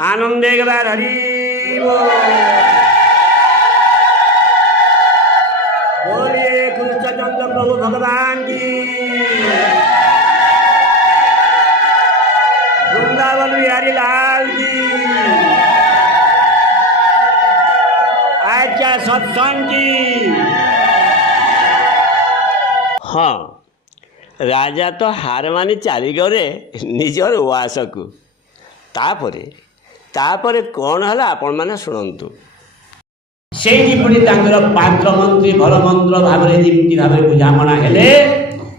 आनंदे एक बार हरि बोलिए कृष्णचंद्र प्रभु भगवान की वृंदावन बिहारी लाल की आज्ञा सत्संग की। हाँ राजा तो हार मानि चलीगले निजर उआस को तापरे कौन है आपण मैंने शुणु से पात्र मंत्री भल मंत्र भाव जमी भाव बुझामणा हेले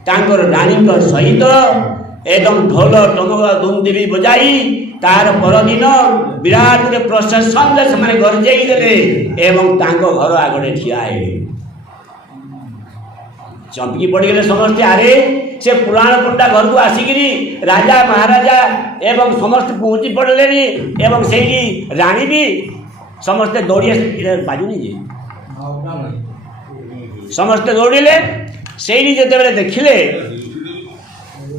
रानी सहित एकदम ढोल टमक दुमदीवी बजाई तार परदिन विराट गोटे प्रसेसन से गरजेई देले एवं घर आगे ठिया चमकी पड़गले समस्ते आरे से पुराण पंडा घर को आसिकी राजा महाराजा एवं समस्त पहुँची पड़े एवं से राणी भी समस्ते दौड़े बाजुनी जी समस्ते दौड़े से जिते देखिले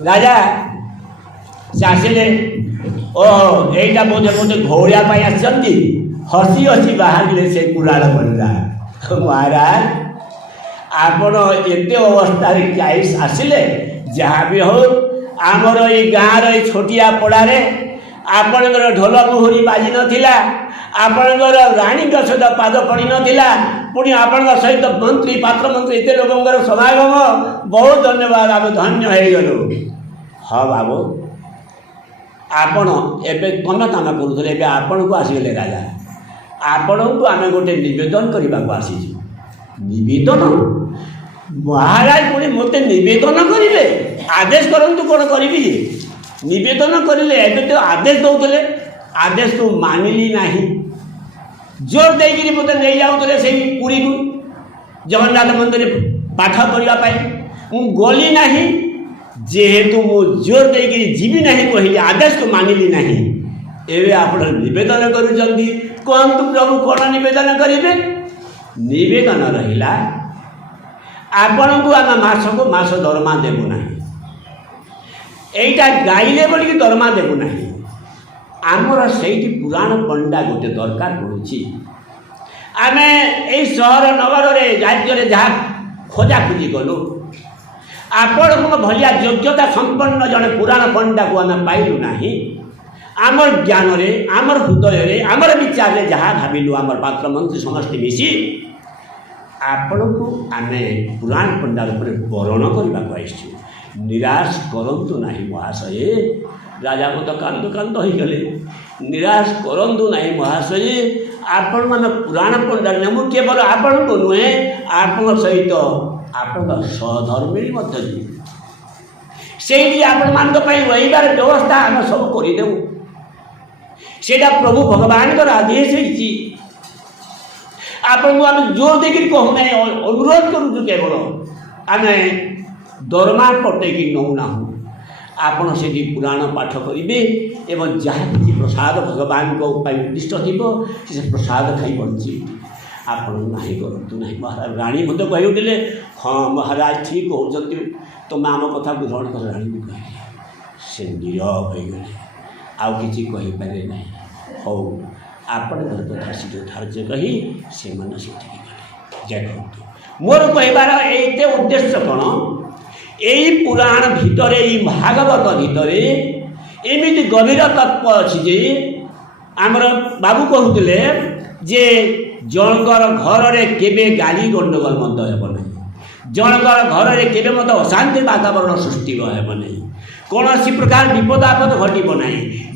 राजा से आसिले ओहो यहीटा बोधे बोधे घोड़िया आसती हसी हसी बाहर से पुराण पंडा महाराज आपण एत अवस्था आसिले जहाँ भी हो आमर ये गाँव री छोटिया पड़ारे आपणकर ढोल मुहुरी बाजी नाला आपणकर राणी सहित पाद पड़ी नाला पुणी आपण सहित मंत्री पात्र मंत्री एत लोक समागम बहुत धन्यवाद आम धन्य हो गलु। हाँ बाबू आपण एवं कम काम करुले आपण को आसगले राजा आपण को आम गोटे नवेदन करने को आसीचु नवेदन महाराज पुणी मत नवेदन करेंगे आदेश करतु कौन करी नवेदन करें एवं तो आदेश दौले आदेश को मानिली ना जोर देकर मत नहीं जाऊे से पुरी को जगन्नाथ मंदिर पाठ करने मु गली ना जेहेतु मु जोर देकर जीवी ना कहली आदेश को मानिली ना एवं आप नवेदन कहतु प्रभु कौन नवेदन करेंगे नवेदन रहा आपण को आम मास को मास दरमा देवु ना यहीटा गाइले बोलिकी दरमा देवु ना आमर से पुराण पंडा गोटे दरकार पड़ुछि आम यही सहर नगर राज्य जहाँ खोजाखोजी कलु आपण भलिया योग्यता संपन्न जड़े पुराण पंडा को आम पाइलु ना आमर ज्ञान आमर हृदय आमर विचार जहाँ भाविलु आमर पात्र मंत्री समस्त मिसी आपण को आम पुराण पंडा बरण करने को आसु निराश करंतु नहीं महाशय राजा को तो कांद कांद हो गले निराश करंतु नहीं महाशय आपण मान पुराण पंडा ने मु केवल आपण को नुहे आपण सहित आपण सहधर्मी से आपण मान रहीबार व्यवस्था आम सब करदेवु सेटा प्रभु भगवान आदेश होती आपण को आम जोर देकर कहूना अनुरोध करूँ केवल आम दरमा कटेकी नौना आपण से पुराण पाठ करेंगे एवं जहाँ कि प्रसाद भगवान को उद्दिष्ट थी से प्रसाद खाई बंची आपण ना करूँ ना महाराज राणी मत कहते हाँ महाराज ठीक होती तुम आम कथा ग्रहण कर राणी को कह से नीरव हो गए आउ कि कहीपर ना हौ आपण कथा शीघ्र धार्य कही से गले देखो मोर कहबार ये उद्देश्य कौन यही पुराण भितर यही भागवत भितर एमती गभीर तत्व अच्छी आमर बाबू कहते जे जनकर घर में केवे गाली गंडगोल मत हेना जनकर घर में केवे मत अशांति वातावरण सृष्टि हेना कौन प्रकार विपद आपद घटब ना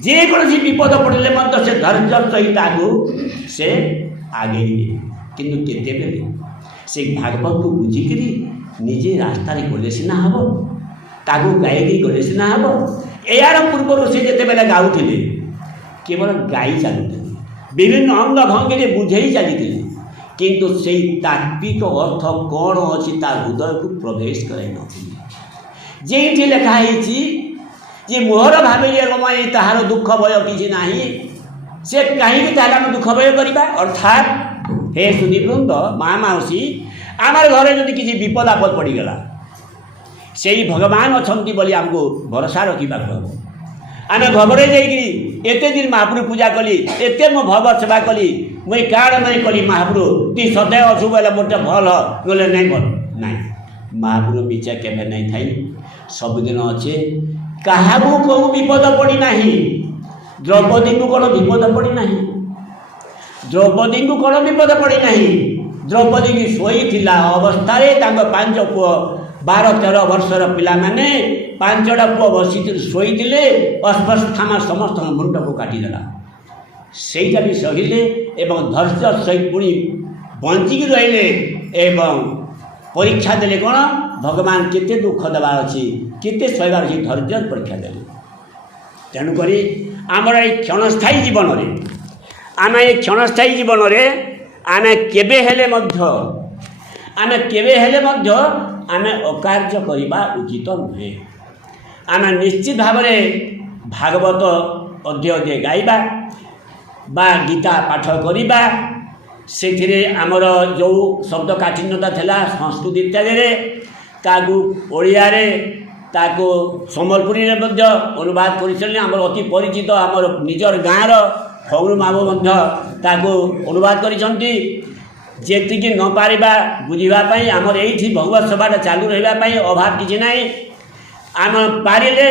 जेकोसी विपद पड़े मत से धैर्य सहित से आगे किंतु केतेबेले से भागवत को बुझिकी निजे रास्ता गले सीना हम ताकू गाई गले सीना हम यार पूर्व से जिते गाँले केवल गाई चलुते विभिन्न अंग भंगी बुझे चली किंतु से तात्विक अर्थ कौन अच्छी हृदय को प्रवेश कराई नई लिखाही जे मोहर भाविले रमाई ताहार दुख भय किसी ना से कहीं आम दुख भय करवा अर्थात हे सुदीवृंद माँ मौसी आमर घर जदि किसी विपद आपद पड़गला से भगवान अच्छा बोली आमको भरोसा रखा आम घबरे जाइए एत दिन महाप्रभु पूजा कली एत मो भव सेवा कली मुई काण नहीं कली महाप्रभु ती सदै अच्छु बोले मोटे भल बोले नहीं भल नहीं महाप्रभु मिचा केवे नहीं थाई सबुदिन अच्छे क्या कौ विपद पड़ी ना द्रौपदी को कौन विपद पड़ी ना द्रौपदी को कौन विपद पड़ी ना द्रौपदी की शोई अवस्था 5 पुओ 12-13 वर्षर पिला माने 5टा पुओ बसी शोई अस्वस्थामा समस्त मुंड को काटिदेला सेटा भी सहिले एवं धैर्य सहित पुणी बंचिकी रहिले एवं परीक्षा देले कौन भगवान केते दुख देवार अच्छी केते सहबार अच्छी धैर्य परीक्षा देले तेणुक आमर ये क्षणस्थायी जीवन में आम ये क्षणस्थायी जीवन में आम केबे हेले मध्य आम अकार्य करवा उचित नुहे आम निश्चित भाव में भागवत अध्याय गाइबा बा गीता पाठ करवा से आमर जो शब्द काठिन्यता थिला संस्कृत इत्यादि ताकू ओडिया ताको सम्बलपुरी अनुवाद कर अति परिचित आमर निजर गाँव फगुण बाबू ताको अनुवाद करिसेंती जेतिकी न पारिबा बुझीबाई आमर यही भगवत सभाटा चालू रही अभाव किसी ना आम पारे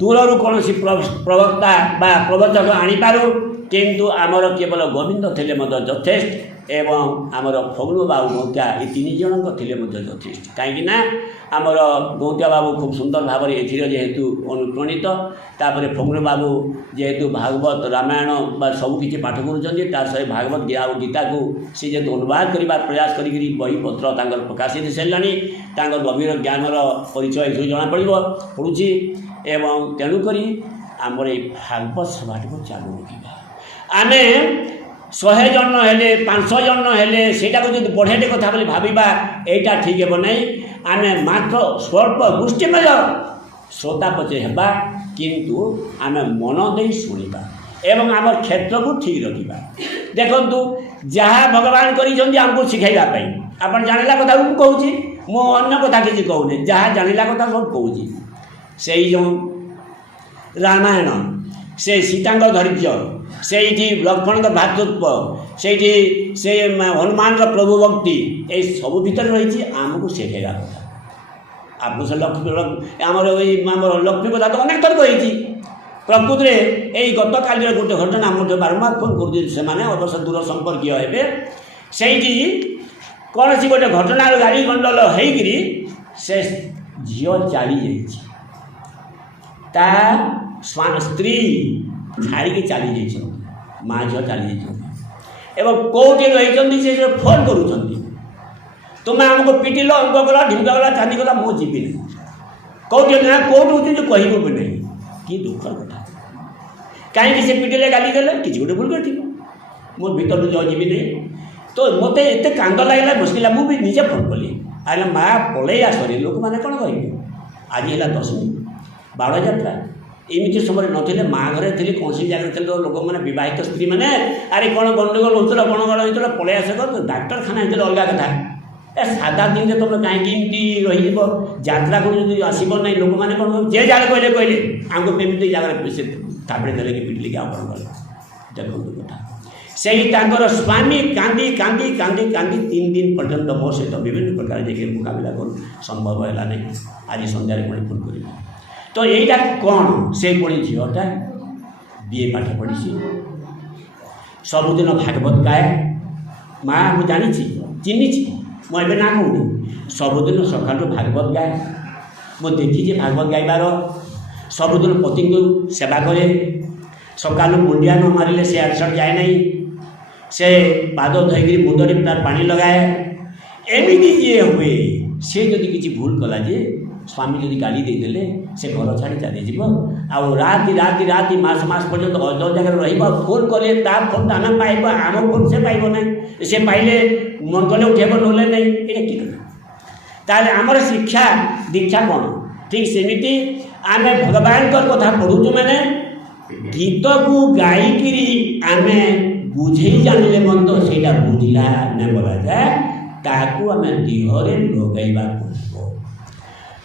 दूर कौन प्रवक्ता बा प्रवचक आनीपारू किंतु आमर केवल गोविंद थे यथेष्ट एवं आमर फगुण बाबू गौतिया ये 3 जन थे यथेष्ट कहीं आमर गौतिया बाबू खूब सुंदर भाव में जेहेतु अनुप्रणीत तापर फगुण बाबू जेहेतु भागवत रामायण बा सबकि पाठ कर भागवत गीता को सी जेहेतु अनुवाद करने प्रयास कर बही पत्र प्रकाशित सारे गभीर ज्ञानर परिचय ये जना पड़ुची एवं तेणुक आमर ये भागवत सभाटी को चालू रखा आम 100 जन हेले 500 जन हेले सेटा को जो बढ़े कथा बोली भाविबा एटा ठीक है नहीं आम मात्र स्वल्प मुष्टिमेय श्रोता पचे हेबा किंतु आम मन दे शुणा एवं आम क्षेत्र को ठीक रखा देखु जहाँ भगवान करमको शिखाइवाई आप जाना कथा को कहूँ मो अन्य कथा किसी कहूनी जहाँ जाना कथा सब कहूँ से जो रामायण से सीता धैर्य से लक्ष्मण भ्रातृत्व से हनुमान प्रभु भक्ति ये सब भीतर रही आमको शिखेगा कथा आपको से लक्ष्मी आमर लक्ष्मी कथा तो अनेक थर कही प्रकृत में यही गत काल गोटे घटना मुझे बारंबार फोन कर अवश्य दूर संपर्क हे से कौन सी गोटे घटना गाड़ी गंडल होकर से झील चली जा स्त्री छाड़ी चली जा माँ झील चली जा कौटी रही से फोन कर तुम्हें आमको पिटिल अंक गला ढिमका गला चांदी गला मो जीवी ना कौटी ना कौट हो कहबू भी नहीं कि दुखर कथा कहीं से पिटिले गाली देले किसी गोटे भूल कर मो भीतर जो जीवी नहीं तो मत एत कांद लगे मुस्किल मुझे निजे फोन कली आगे माँ पलि आसरी लोक मैंने कौन कहे आज है 10 बाड़ जात्रा एमती समय नथिले माँ घरे थी कौन जगह थे लोक मैंने बहित स्त्री मैंने अरे कौन गंडगोल होता कौन कौन होता पलि आस डाक्तरखाना होते अलग कथा ए सादा दिन तुम कहीं रही जात्रा को आसब ना लोक मैंने कौन जे जगह कहले आमको केमी जगह थापड़ी देले कि पिटलिक आप देखो कथा से स्वामी कांदी कांदी कांदी कांदी 3 दिन पर्यंत मो सहित विभिन्न प्रकार देखिए मुकाबला कर संभव है नहीं आज सन्धार पुणी फोन कर तो यहीटा कौन से पुणी झीलटा बीए पाठ पढ़ी सबुदिन भागवत गाए माँ मुझे जानी चिन्ही मुझे ना कहूनी सबुदिन सका भागवत गाए मु देखी भागवत गाइबार सबुदिन पति को सेवा करे सका मुंडिया न मारे से आडसट जाए नहीं से पाद धोईक मुंडे तार पानी लगाए एमती ये हुए सी जदि किसी भूल कला जे स्वामी जदि गाली देदेले से घर छाड़ी चली जाओ राति राति राति मास मास पर्यंत अदर जगह रोन कले फोन आम पाइब आम फोन से पाइब ना से पाइले मन कले उठेब नोले नहीं ये कि ताले आमर शिक्षा दीक्षा कौन ठीक सेमिति आम भगवान कथा पढ़ुचु मैंने गीत को गायिकी आम बुझे जानले मत से बुझला न बोला जाए ताकू आम देहरे लगेगा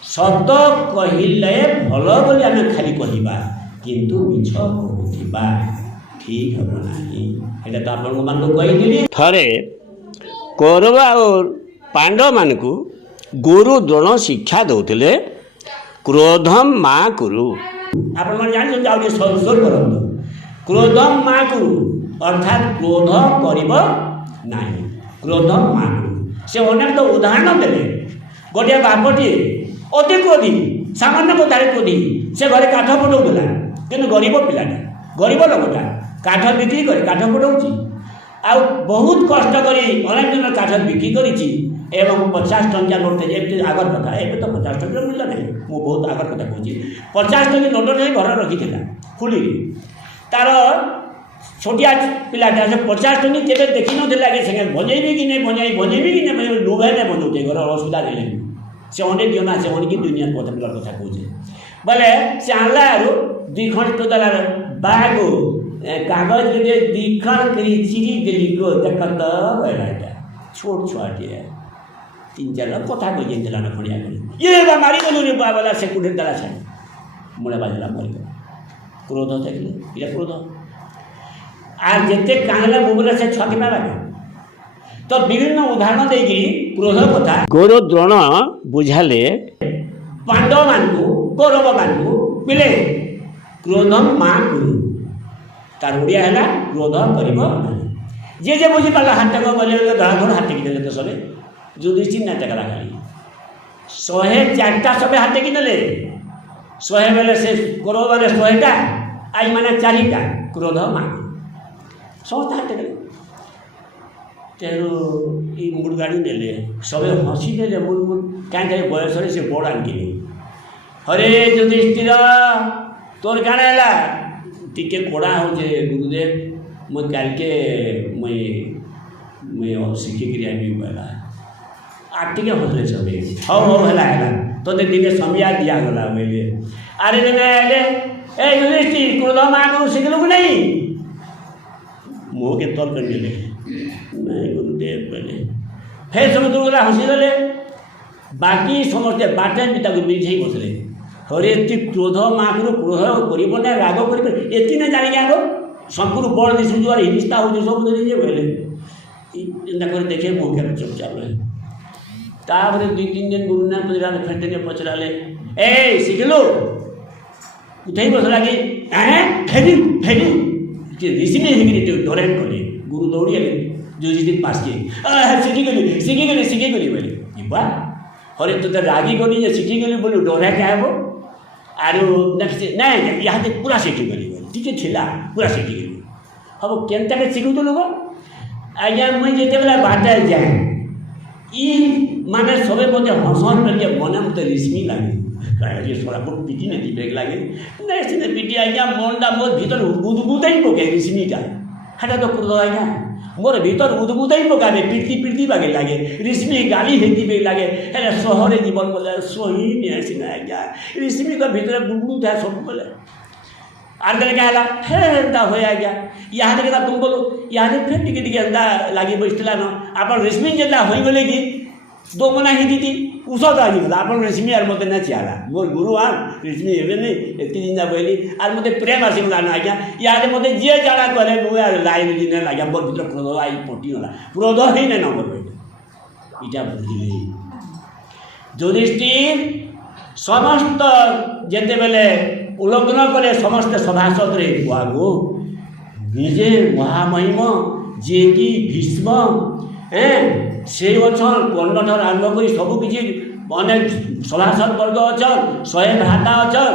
शब्द कहले भल बोली आम खाली कहवा किंतु मिछ कहूथिबा ठीक हम नहीं। एटा तो आपन मान कही थरे कौरव और पांडव मान को गुरु द्रोण शिक्षा दौले क्रोधम माँ कुरु। आपण मैंने जान संशोध कर क्रोधम माँ कुरु अर्थात क्रोध कर क्रोधम माँ कुरु। से अनेक तो उदाहरण देले गोटे बापटी अति क्रोधी सामान्य कथार क्रोधी से घरे काठ पटाऊला कि गरीब पिलाटा गरीब लोकटा काठ बिक्री कर काठ पटाऊँच आ बहुत कष्ट कर अनेक दिन काठ बिक्री कर 50 टंका नोट जमी आगर कथा एवं तो 50 टंका मिलला नहीं मुझे बहुत आगर कथा कहूँ 50 टंका नोट नहीं घर रखी फुली तार छोटिया पिलाटा से 50 टंकी केवे देखी ना कि बजेबी कि नहीं बजेबी कि नहीं लुभाई नहीं बजाऊे घर असुविधा देने से अनेक दिना से अनेक दुनिया कथा कहूँ बोले से आनला दुई खंड तो देला बाग कागज के दुई खंड चिरी देली गो देख तो बड़ा छोट छुआटे 3-4 कथा कही देला ना खड़िया ये मारी गलु रे बाबा से कुठे देला छाड़ी मुळे बाजला मरी क्रोध देखले ये क्रोध आर जेते कांगला बुबला से छकी ना लागे तो विभिन्न उदाहरण देगी क्रोध कथा गौरव द्रोण बुझाले पांडव मानू गौरव मानू मिले क्रोधम माँ गुरु तार ओडिया है क्रोध कर जे जे बुझी पाला हाथ को बोले धड़ा धड़ हाथ टेकी देले तो सबे युधिष्ठिर ना टेकला खाली 104टा सबे हाथ टेकी देले 100 बेले से कौरव बेले 100टा आई माने 4टा क्रोध माँ समस्त हाथ टेकले तेरू ये मुड़ गाड़ी नेले सबे हसी देले मुड़ मुड़ कहीं बयस से बड़ आनकिनी हरे युधिष्ठिर तोर क्या है टिके कोड़ा हो गुरुदेव मुझे कल के मुझे शिखिक बोला आटे हसले सब हाँ हाँ है तो दिने समय दिगला बोले अरे दिने ए युधिष्ठिर क्रोध माँ गुरु शिखलु कि नहीं मुँह के तौर कर नहीं गुरुदेव बोले फिर सब दुर्गला हसी देले बाकी समस्ते बाटे भी बिछे बसले हरे तु क्रोध माँ गुरु क्रोध कर राग कर जानिक आग संपूर्ण बड़ दिशु जो हिंसा हो सब जे बोले कर देखे मुख्य चुपचाप रहे तापर 2-3 दिन गुरुनाथ पचराले फेंटे पचराले ए शिखलु उठे बसला कि फेरी फेरी ऋषि में डरेन कले गुरु दौड़ी आगे युधिष्ठिर पास के शिखिगली बोले बा हरे तो रागी गली शिखिगली बोलू डरा क्या हे आरु नेक्स्ट नहीं यहाँ पूरा शिखिगली टी पूरा शिखिगली हम केनता के शिखुलु गो आज्ञा मुझे जिते बाटे जाए ई माने सबे मत हसन करके मने मत रिश्मी लगे सोड़ा बहुत पिटी नहीं ब्रेक लगे नेक्स्ट पिटी आज्ञा मनटा मोर भीतर बुदबुदाई पके रिश्मीटा हाँ तो क्रोध आज्ञा मोर भीतर बुदबुदाई पकाबे पीड़ती पीड़ती बागे लगे रिश्मी गाली हेती बेग लगे है सहरे जीवन बोले सही नहीं आसी ना आज्ञा रिश्मी का भीतर बुदबुद है सब बोले आर क्या है फेर हो आज्ञा यहाँ देखा तुम बोलो यहाँ फिर टिके टिके एंता लगी बसला न आप रेशमी जेटा हो गले कि 2 मना ही दी ऊषध आगला आप रेशमी आर मत ना चियाला मोर गुरु आर रेशमी हे नहीं एत दिन बहली आर मत प्रेम आसगला ना आज्ञा यहाँ मत जी जाना कहे मुझे लाइन दिन लगे मोर भर क्रोध आई पटिगला क्रोध ही नहीं नंबर इटा बुझे युधिष्ठिर समस्त जेते बेले उल्लंघन कले समस्त सभासद आगो निजे महामहिम जे कि भीष्म से अच्छन कर्ण ठार आरंभ कर सबकि अनेक सभासद वर्ग अच्छन 100 भ्राता अच्छन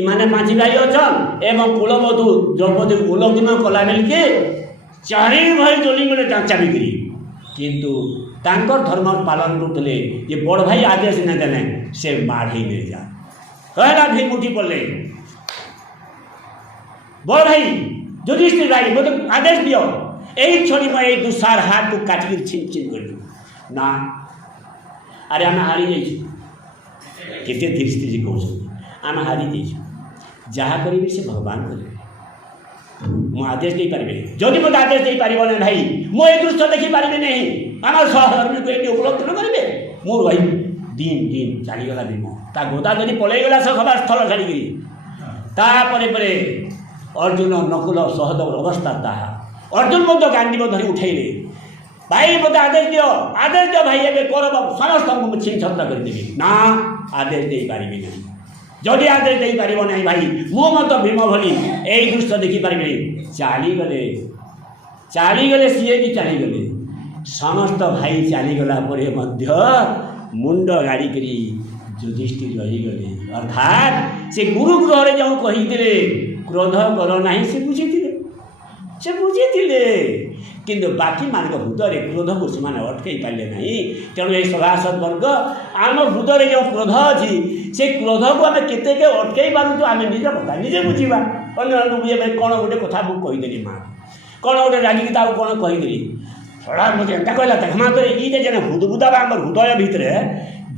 इमाने 5 भाई अच्छन एवं कुलबधू द्रौपदी उल्लंघन कला बेल के 4 भाई चली गले टांचा बिक्री किंतु तांकर धर्म पालन करते ये बड़ भाई आदेश न देने से बाढ़ी नहीं जा कहला भी मुठी पड़े बड़ भाई युधिष्ठिर भाई मतलब आदेश दियो यही छोड़ी मैं ये दुसार हाथ को काटिक छिन छिन कर ना अरे आम हारी जाइए धीरे कौन आम हारी जाइए जहाँ करी से भगवान करेंगे मु आदेश नहीं पारे जदि मत आदेश नहीं पार ना भाई मुझे दृश्य देखी पारि नहीं आम सहधर्मी को ये उपलब्ध न करेंगे मोर भाई दिन दिन चलीगला दिन ता गोदा जदि पलैगला सभा स्थल छाड़ी ତାପରେ ପରେ ଅର୍ଜୁନ ନକୁଲ ସହଦେବର ଅବସ୍ଥା ତାହା। ଅର୍ଜୁନ ମଧ୍ୟ ଗାଣ୍ଡିବ ଧରି ଉଠେଇଲେ, ଭାଇ ମୋତେ ଆଦେଶ ଦିଅ ଭାଇ, ଏବେ କୌରବ ସମସ୍ତଙ୍କୁ ମୁଁ ଛିନ୍ ଛତ୍ର କରିଦେବି। ନା, ଆଦେଶ ଦେଇପାରିବି ନାହିଁ। ଯଦି ଆଦେଶ ଦେଇପାରିବ ନାହିଁ ଭାଇ, ମୁଁ ମଧ୍ୟ ଭୀମ ଭଳି ଏଇ ଦୃଶ୍ୟ ଦେଖିପାରିବି। ଚାଲିଗଲେ ସିଏ ବି ଚାଲିଗଲେ। ସମସ୍ତ ଭାଇ ଚାଲିଗଲା ପରେ ମଧ୍ୟ ମୁଣ୍ଡ ଗାଡ଼ିକରି ଯୁଧିଷ୍ଠିର ରହିଗଲେ। ଅର୍ଥାତ୍ ସେ ଗୁରୁ ଗୃହରେ ଯେଉଁ କହିଥିଲେ କ୍ରୋଧ କର ନାହିଁ, ସେ ବୁଝିଥିଲେ କିନ୍ତୁ ବାକିମାନଙ୍କ ହୃଦୟରେ କ୍ରୋଧକୁ ସେମାନେ ଅଟକାଇ ପାରିଲେ ନାହିଁ। ତେଣୁ ଏହି ସଭାସଦ ବର୍ଗ, ଆମ ହୃଦୟରେ ଯେଉଁ କ୍ରୋଧ ଅଛି, ସେ କ୍ରୋଧକୁ ଆମେ କେତେ ଅଟକାଇ ପାରୁଛୁ ଆମେ ନିଜ କଥା ନିଜେ ବୁଝିବା। ଅନ୍ୟମାନଙ୍କୁ ବୁଝିବା ପାଇଁ କ'ଣ ଗୋଟେ କଥା ମୁଁ କହିଦେଲି, ମା କ'ଣ ଗୋଟେ ରାଗିକି ତାକୁ କ'ଣ କହିଦେଲି, ସଡ଼ା ମୋତେ ଏନ୍ତା କହିଲା ଦେଖମା କରି ଇଟେ ଯେନ୍ ହୃଦବୁଦାବା ଆମର ହୃଦୟ ଭିତରେ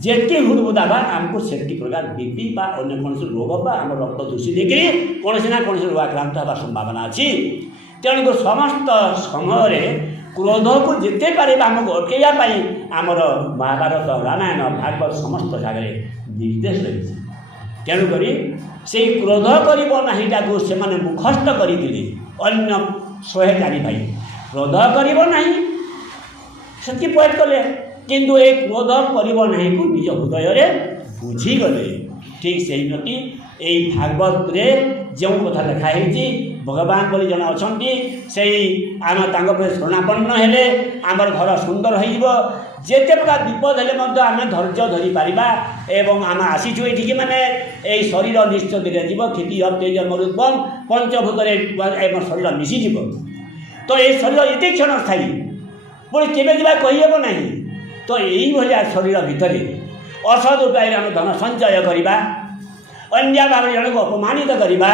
ଯେତିକି ହୃଦବୁଦାବା ଆମକୁ ସେତିକି ପ୍ରକାର ବିପି ବା ଅନ୍ୟ କୌଣସି ରୋଗ ବା ଆମର ରକ୍ତ ଦୂଷି ଦେଇକରି କୌଣସି ନା କୌଣସି ରୋଗ ଆକ୍ରାନ୍ତ ହେବାର ସମ୍ଭାବନା ଅଛି। ତେଣୁକରି ସମସ୍ତ ସମୟରେ କ୍ରୋଧକୁ ଯେତେ ପାରିବା ଆମକୁ ଅଟକାଇବା ପାଇଁ ଆମର ମହାଭାରତ, ରାମାୟଣ, ଭାଗବତ ସମସ୍ତ ଜାଗାରେ ନିର୍ଦ୍ଦେଶ ରହିଛି। ତେଣୁକରି ସେଇ କ୍ରୋଧ କରିବ ନାହିଁଟାକୁ ସେମାନେ ମୁଖସ୍ଥ କରିଥିଲେ। ଅନ୍ୟ 104 ଭାଇ କ୍ରୋଧ କରିବ ନାହିଁ ସେତିକି ପଏଣ୍ଟ କଲେ, କିନ୍ତୁ ଏ କ୍ରୋଧ କରିବ ନାହିଁକୁ ନିଜ ହୃଦୟରେ ବୁଝିଗଲେ। ଠିକ୍ ସେହିପରି এই ଭାଗବତରେ ଯେଉଁ କଥା ଲେଖା ହେଇଛି, ଭଗବାନ ବୋଲି ଜଣେ ଅଛନ୍ତି, ସେଇ ଆମେ ତାଙ୍କ ଉପରେ ଶରଣାପନ୍ନ ହେଲେ ଆମର ଘର ସୁନ୍ଦର ହୋଇଯିବ। ଯେତେ ପ୍ରକାର ବିପଦ ହେଲେ ମଧ୍ୟ ଆମେ ଧୈର୍ଯ୍ୟ ଧରିପାରିବା ଏବଂ ଆମେ ଆସିଛୁ ଏଠିକି ମାନେ ଏଇ ଶରୀର ନିଶ୍ଚୟ ଦିଆଯିବ। କ୍ଷତି ତେଜ ମରୁତ୍ୱମ୍ ପଞ୍ଚଭୂତରେ ଆମ ଶରୀର ମିଶିଯିବ। ତ ଏଇ ଶରୀର ଏତେ କ୍ଷଣସ୍ଥାୟୀ, ପୁଣି କେବେ ଯିବା କହିହେବ ନାହିଁ। ତ ଏଇଭଳିଆ ଶରୀର ଭିତରେ ଅସଦ୍ ଉପାୟରେ ଆମେ ଧନ ସଞ୍ଚୟ କରିବା, ଅନ୍ୟ ଭାବରେ ଜଣକୁ ଅପମାନିତ କରିବା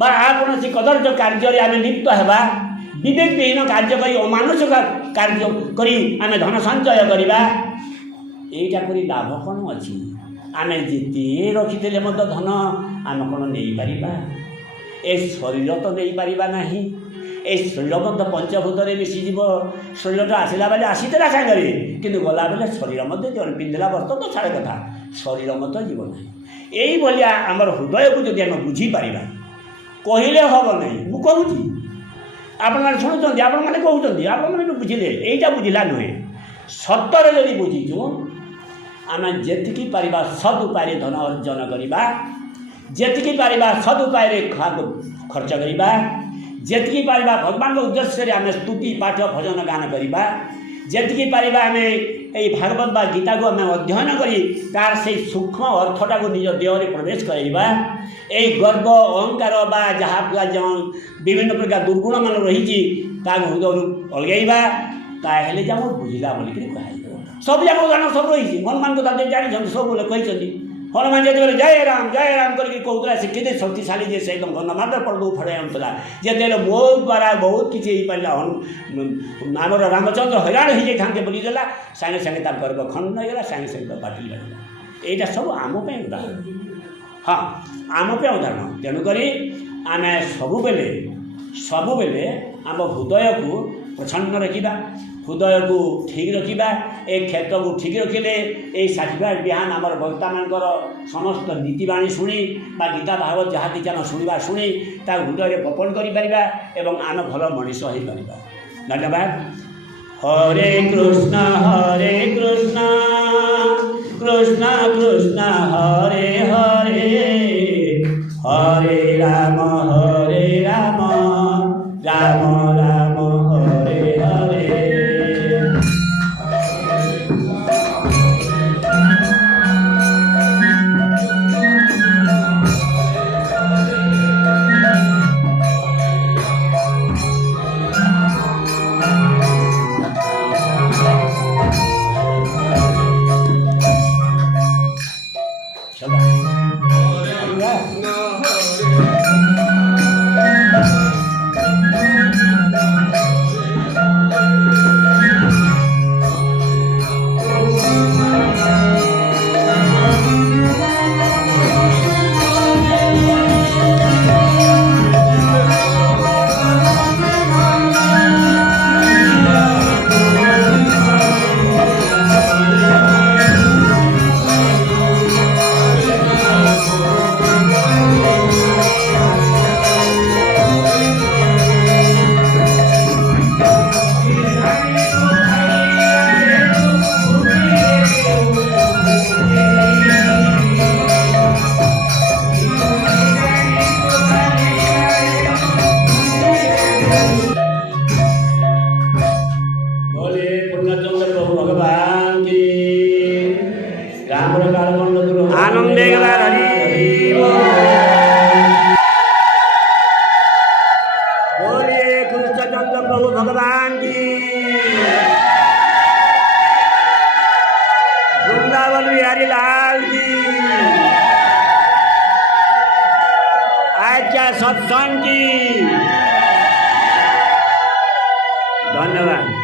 ବା କୌଣସି କଦର୍ଯ୍ୟ କାର୍ଯ୍ୟରେ ଆମେ ଲିପ୍ତ ହେବା, ବିବେକବିହୀନ କାର୍ଯ୍ୟ କରି ଅମାନୁଷିକ କାର୍ଯ୍ୟ କରି ଆମେ ଧନ ସଞ୍ଚୟ କରିବା, এইটা କରି ଲାଭ କ'ଣ ଅଛି? ଆମେ ଯେତେ ରଖିଥିଲେ ମଧ୍ୟ ଧନ ଆମେ କ'ଣ ନେଇପାରିବା? ଏ ଶରୀର ତ ନେଇପାରିବା ନାହିଁ। এই ଶରୀର ମଧ୍ୟ ପଞ୍ଚଭୂତରେ ମିଶିଯିବ। ଶରୀରଟା ଆସିଲା ବେଳେ ଆସିଥିଲା ସାଙ୍ଗରେ, କିନ୍ତୁ ଗଲାବେଳେ ଶରୀର ମଧ୍ୟ ଜଣେ ପିନ୍ଧିଲା ବସ୍ତ୍ର ତ ଛାଡ଼ କଥା, ଶରୀର ମଧ୍ୟ ଯିବ ନାହିଁ। ଏଇଭଳିଆ ଆମର ହୃଦୟକୁ ଯଦି ଆମେ ବୁଝିପାରିବା, କହିଲେ ହେବ ନାହିଁ। ମୁଁ କହୁଛି, ଆପଣମାନେ ଶୁଣୁଛନ୍ତି, ଆପଣମାନେ କହୁଛନ୍ତି, ଆପଣମାନେ ବି ବୁଝିଲେ, ଏଇଟା ବୁଝିଲା ନୁହେଁ। ସତରେ ଯଦି ବୁଝିଛୁ, ଆମେ ଯେତିକି ପାରିବା ସଦ୍ ଉପାୟରେ ଧନ ଅର୍ଜନ କରିବା, ଯେତିକି ପାରିବା ସଦ୍ ଉପାୟରେ ଖର୍ଚ୍ଚ କରିବା, ଯେତିକି ପାରିବା ଭଗବାନଙ୍କ ଉଦ୍ଦେଶ୍ୟରେ ଆମେ ସ୍ତୁତି ପାଠ ଭଜନ ଗାନ କରିବା, ଯେତିକି ପାରିବା ଆମେ এই ভাগবত বা গীতাକୁ ଆମେ ଅଧ୍ୟୟନ କରି ତାର ସେଇ ସୂକ୍ଷ୍ମ ଅର୍ଥଟାକୁ ନିଜ ଦେହରେ ପ୍ରବେଶ କରାଇବା। এই ଗର୍ବ ଅହଙ୍କାର ବା ଯାହା ଯେଉଁ ବିଭିନ୍ନ ପ୍ରକାର ଦୁର୍ଗୁଣ ମାନ ରହିଛି ତାକୁ ହୃଦୟରୁ ଅଲଗାଇବା, ତାହେଲେ ଯାକ ବୁଝିଲା ବୋଲିକରି କୁହାଯିବ। ସବୁ ଯାକ ଗାନ ସବୁ ରହିଛି, ହନୁମାନ କଥା ଜାଣିଛନ୍ତି, ସବୁ କହିଛନ୍ତି। ହନୁମାନ ଯେତେବେଳେ ଜୟ ରାମ କରିକି କହୁଥିଲା, ସେ କେତେ ଶକ୍ତିଶାଳୀ ଯେ ସେ ଗଣମାତ୍ର ପର୍ବକୁ ଫଡ଼ାଇ ଆଣୁଥିଲା। ଯେତେବେଳେ ମୋ ଦ୍ୱାରା ବହୁତ କିଛି ହେଇପାରିଲା, ଆମର ରାମଚନ୍ଦ୍ର ହଇରାଣ ହେଇଯାଇଥାନ୍ତେ ବୋଲିଦେଲା, ସାଙ୍ଗେ ସାଙ୍ଗେ ତା ଗର୍ବ ଖଣ୍ଡନ ହେଇଗଲା, ସାଙ୍ଗେ ସାଙ୍ଗେ ବାଟିଲ ଲାଗିଲା। ଏଇଟା ସବୁ ଆମ ପାଇଁ ଉଦାହରଣ, ହଁ ଆମ ପାଇଁ ଉଦାହରଣ। ତେଣୁକରି ଆମେ ସବୁବେଳେ ଆମ ହୃଦୟକୁ ପ୍ରସନ୍ନ ରଖିବା, ହୃଦୟକୁ ଠିକ୍ ରଖିବା। ଏ କ୍ଷେତ୍ରକୁ ଠିକ୍ ରଖିଲେ এই ସାର୍ଟିଫିକେଟ୍ ବିହାନ ଆମର ବକ୍ତାମାନଙ୍କର ସମସ୍ତ ନୀତିବାଣୀ ଶୁଣି ବା ଗୀତା ଭାଗବତ ଯାହା କିଛି ଆମେ ଶୁଣିବା ଶୁଣି ତାକୁ ହୃଦୟରେ ବପନ କରିପାରିବା ଏବଂ ଆମେ ଭଲ ମଣିଷ ହୋଇପାରିବା। ଧନ୍ୟବାଦ। ହରେ କୃଷ୍ଣ କୃଷ୍ଣ କୃଷ୍ଣ ହରେ ହରେ, ହରେ ରାମ ରାମ ରାମ ହରେ ହରେ। की। धन्यवाद।